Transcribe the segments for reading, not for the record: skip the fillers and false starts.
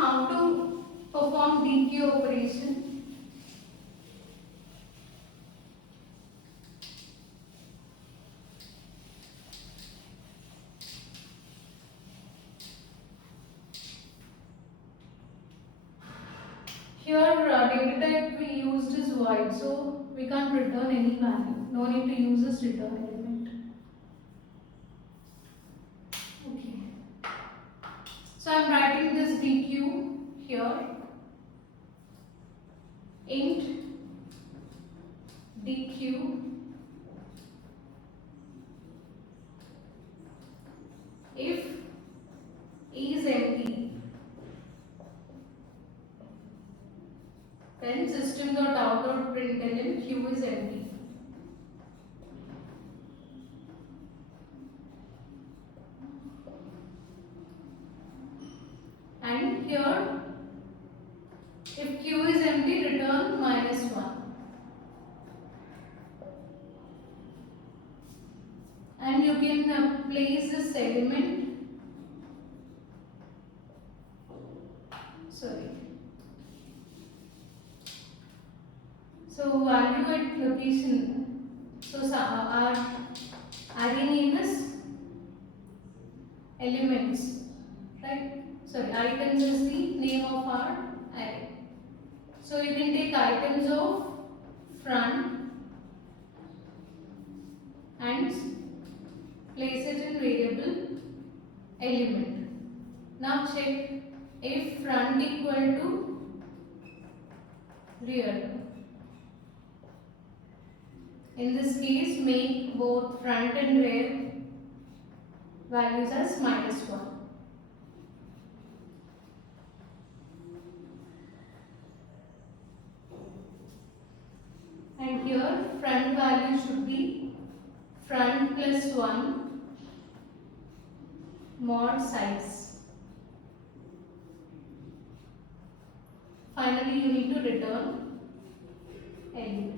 how to perform Dequeue operation. Here data type we used is void, so we can't return any value. No need to use this return element. Okay. So I am writing this Dequeue here. Int Dequeue if is empty, then system.out.println queue is empty. And here, if queue is empty, return -1. And you can place this element. So value at location. So our array name is elements, right? Sorry, items is the name of our array. So you can take items of front and place it in variable element. Now check if front equal to rear. In this case, make both front and rear values as -1. And here front value should be front plus 1 mod size. Finally, you need to return element.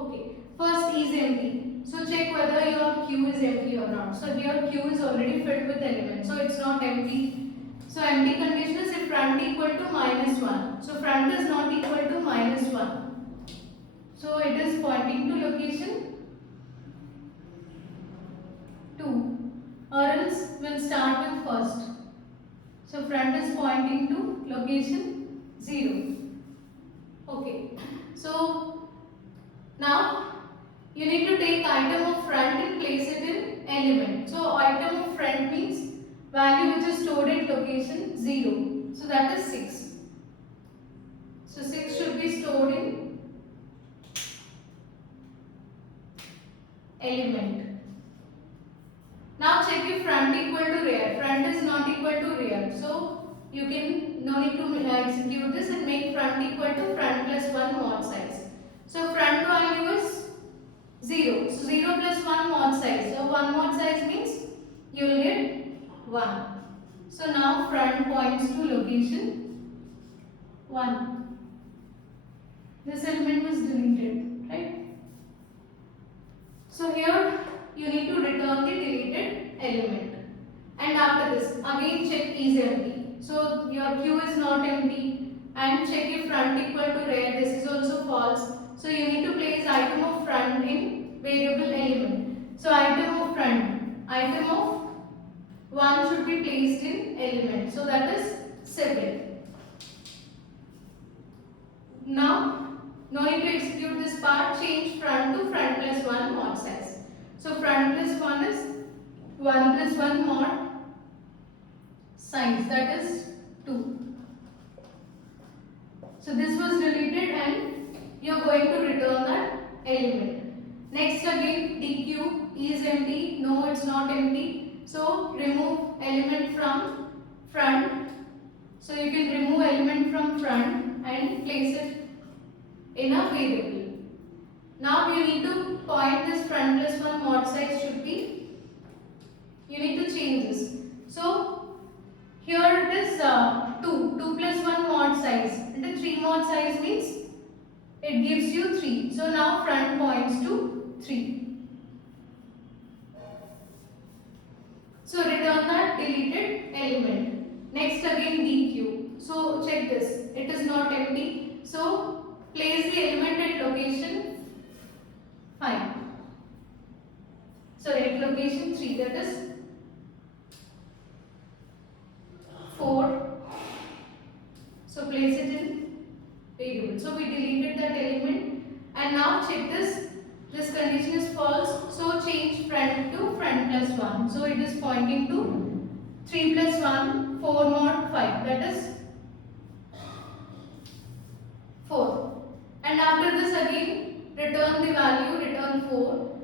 Okay, first is empty. So check whether your queue is empty or not. So your queue is already filled with elements, so it's not empty. So empty condition is if front equal to -1. So front is not equal to -1. So it is pointing to location 2, or else we'll start with first. So front is pointing to location 0. Okay. So now you need to take item of front and place it in element. So item of front means value which is stored at location 0. So that is 6. So 6 should be stored in element. Now check if front equal to rear. Front is not equal to rear. So you can no need to execute this and make front equal to front plus 1 mod size. So front value is 0. So 0 plus 1 mod size. So 1 mod size means you will get 1. So now front points to location 1. This element was deleted, right? So here you need to return the deleted element. And after this, again check is empty. So your queue is not empty. And check if front equal to rear. This is also false. So you need to place item of front in variable element. So item of front, item of 1 should be placed in element. So that is 7. Now, no need to execute this part. Change front to front plus 1 mod size. So front plus 1 is 1 plus 1 mod size. That is 2. So this was deleted and you are going to return that element. Next again, Dequeue is empty. No, it's not empty. So remove element from front. So you can remove element from front and place it in a variable. Now you need to point this front plus 1 mod size should be, you need to change this. So here it is 2 plus 1 mod size. And the 3 mod size means it gives you 3. So now front points to 3. So return that deleted element. Next again dequeue. So check this. It is not empty. So place the element at location 5. So at location 3, that is 4. So place it in variable. So we deleted that element and now check this. This condition is false. So change front to front plus 1. So it is pointing to 3 plus 1, 4 mod 5. That is 4. And after this again return the value, return 4.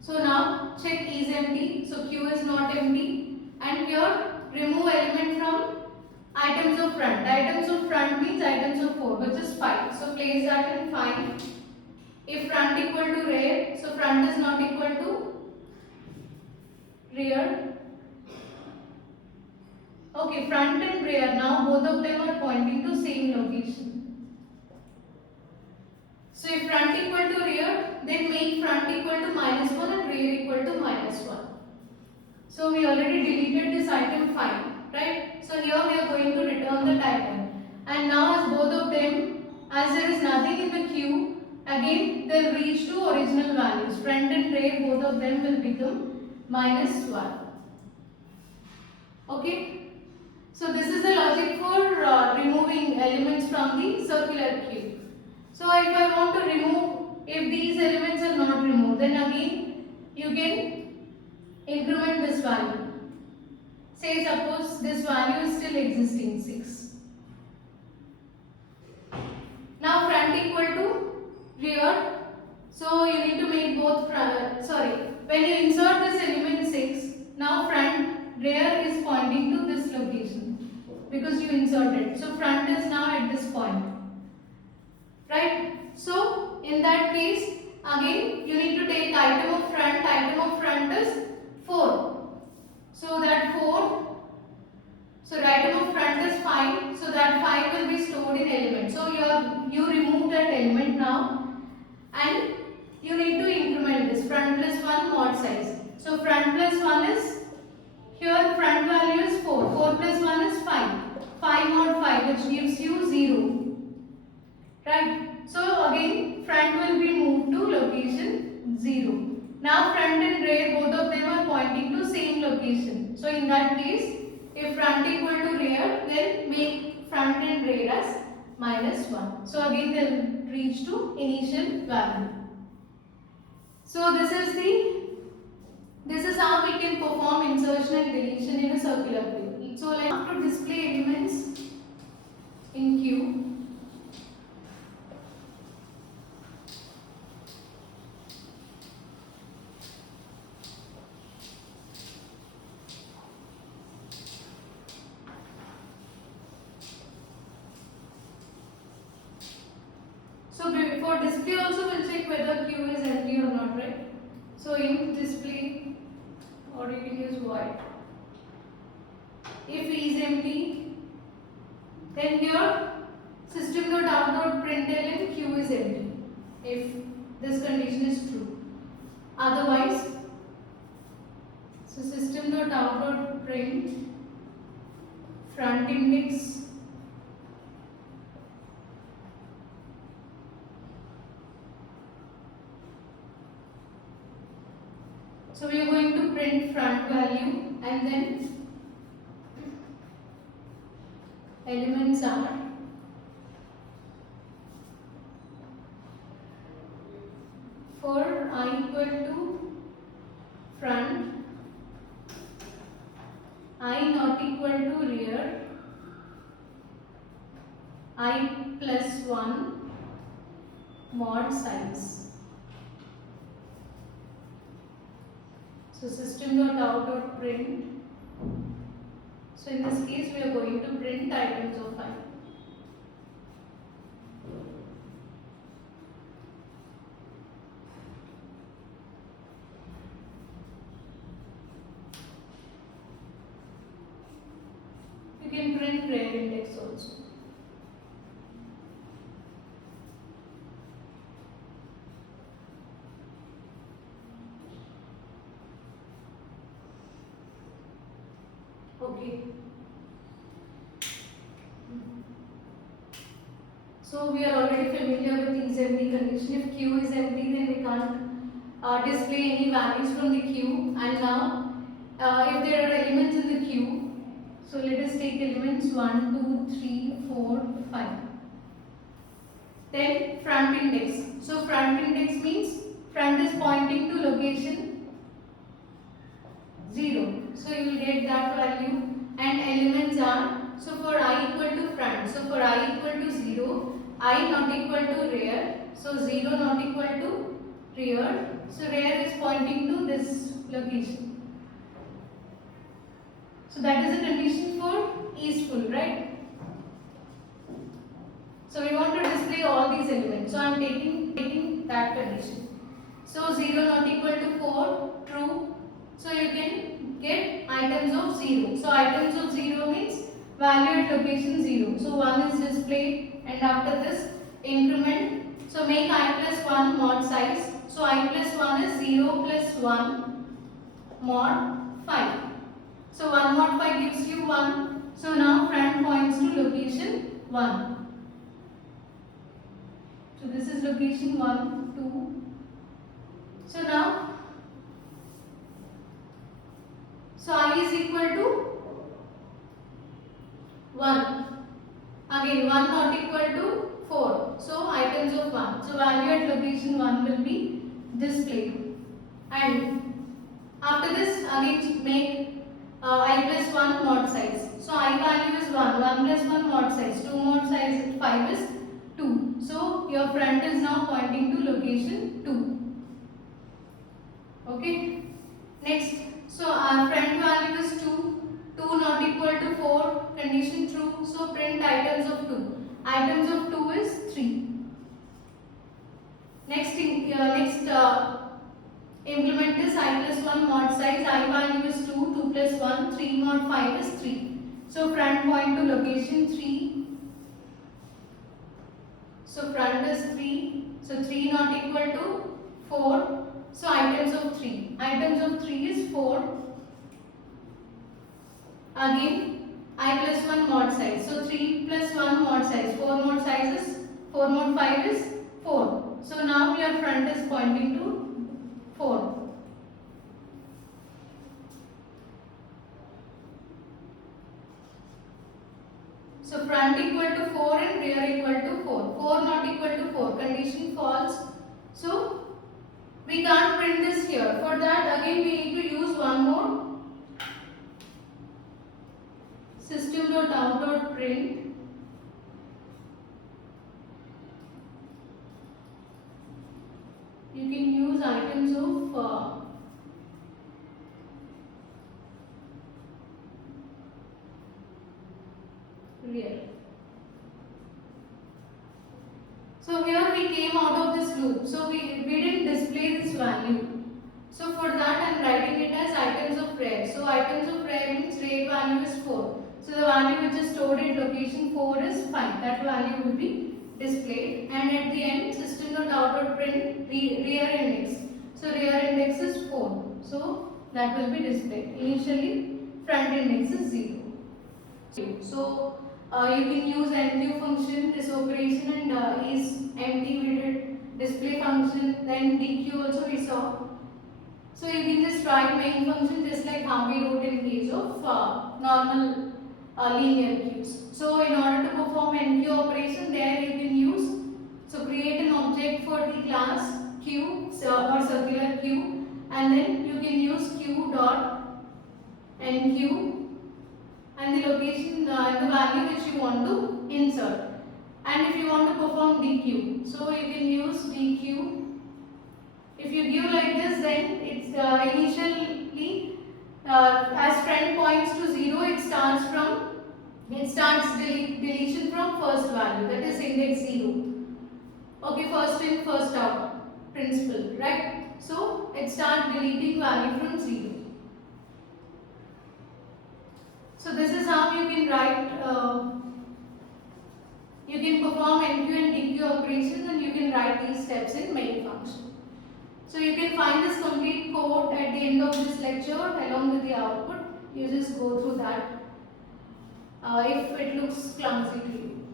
So now check is empty. So Q is not empty. And here remove element from items of front. Items of front means items of 4, which is 5. So place that in 5. If front equal to rear, so front is not equal to rear. Okay, front and rear, now both of them are pointing to same location. So if front equal to rear, then make front equal to -1 and rear equal to -1. So we already deleted this item 5, right? So here we are going to return that item. And now as both of them, as there is nothing in the queue, again they will reach to original values. Front and rear, both of them will become -1. Okay? So this is the logic for removing elements from the circular queue. So if I want to remove, if these elements are not removed, then again you can increment this value. Say suppose this value is still existing 6. Now front equal to rear. So you need to make both when you insert this element 6, now front rear is pointing to this location because you inserted. So front is now at this point. Right? So in that case again you need to take item of front is 4. So that 4, so item of front is 5, so that 5 will be stored in element. So you remove that element now and you need to increment this front plus 1 mod size. So front plus 1 is, here front value is 4, 4 plus 1 is 5, 5 mod 5 which gives you 0. Right? So again front will be moved to location 0. Now front and rear, both of them are pointing to same location. So in that case, if front equal to rear, then make front and rear as -1. So again they will reach to initial value. So this is how we can perform insertion and deletion in a circular queue. So like after display elements in queue, so for display also we'll check whether queue is empty or not, right? So in display, or you can use void. If E is empty, then here system.out.println queue is empty. If this condition is true. Otherwise, so system.out.print front index so we are going to print front value and then elements are for I equal to front, I not equal to rear, I plus 1 mod size. So system.out.print. So in this case we are going to print items of I. You can print rear index also. Okay. So we are already familiar with is empty condition. If Q is empty, then we can't display any values from the Q. And now, if there are elements in the Q, so let us take elements 1, 2, 3, 4, 5. Then front index. So front index means front is pointing to location 0. So you will get that value. And elements are, so for I equal to front, so for I equal to 0, I not equal to rear, so 0 not equal to rear, so rear is pointing to this location. So that is a condition for is full, right? So we want to display all these elements, so I am taking that condition. So 0 not equal to 4, true, so you can get items of 0. So items of 0 means value at location 0. So 1 is displayed, and after this increment, so make I plus 1 mod size. So I plus 1 is 0 plus 1 mod 5. So 1 mod 5 gives you 1. So now front points to location 1. So this is location 1, 2. So now, so I is equal to 1. Again 1 not equal to 4. So items of 1. So value at location 1 will be displayed. And after this again make I plus 1 mod size. So I value is 1. 1 plus 1 mod size. 2 mod size 5 is 2. So your front is now pointing to location 2. Okay. Next. So our front value is 2. 2 not equal to 4. Condition true. So print items of 2. Items of 2 is 3. Next implement is I plus 1 mod size. I value is 2. 2 plus 1. 3 mod 5 is 3. So front point to location 3. So front is 3. So 3 not equal to 4. So items of 3. Items of 3 is 4. Again I plus 1 mod size. So 3 plus 1 mod size. 4 mod size is 4 mod 5 is 4. So now your front is pointing to 4. So front equal to 4 and rear equal to 4. 4 not equal to 4. Condition false. So we can't print this here. For that again we need to use one more. System.out.print. You can use items of rear. So here we came out of this loop. So we didn't display this value. So for that I am writing it as items of rear. So items of rear means rear value is 4. So the value which is stored in location 4 is 5. That value will be displayed. And at the end system.out.print rear index. So rear index is 4. So that will be displayed. Initially front index is 0. So you can use enqueue function, this operation, and is empty we did, display function, then dequeue also we saw. So you can just write main function just like how we wrote in case of normal linear queues. So in order to perform enqueue operation, there you can use, so create an object for the class queue or circular queue, and then you can use queue dot enqueue and the location and the value which you want to insert. And if you want to perform dequeue, so you can use dequeue. If you give like this, then it's initially as front points to 0, it starts deletion from first value, that is index 0. Okay, first in first out principle, right? So it starts deleting value from 0. So this is how you can write, you can perform enqueue and dequeue operations, and you can write these steps in main function. So you can find this complete code at the end of this lecture along with the output. you just go through that if it looks clumsy to you.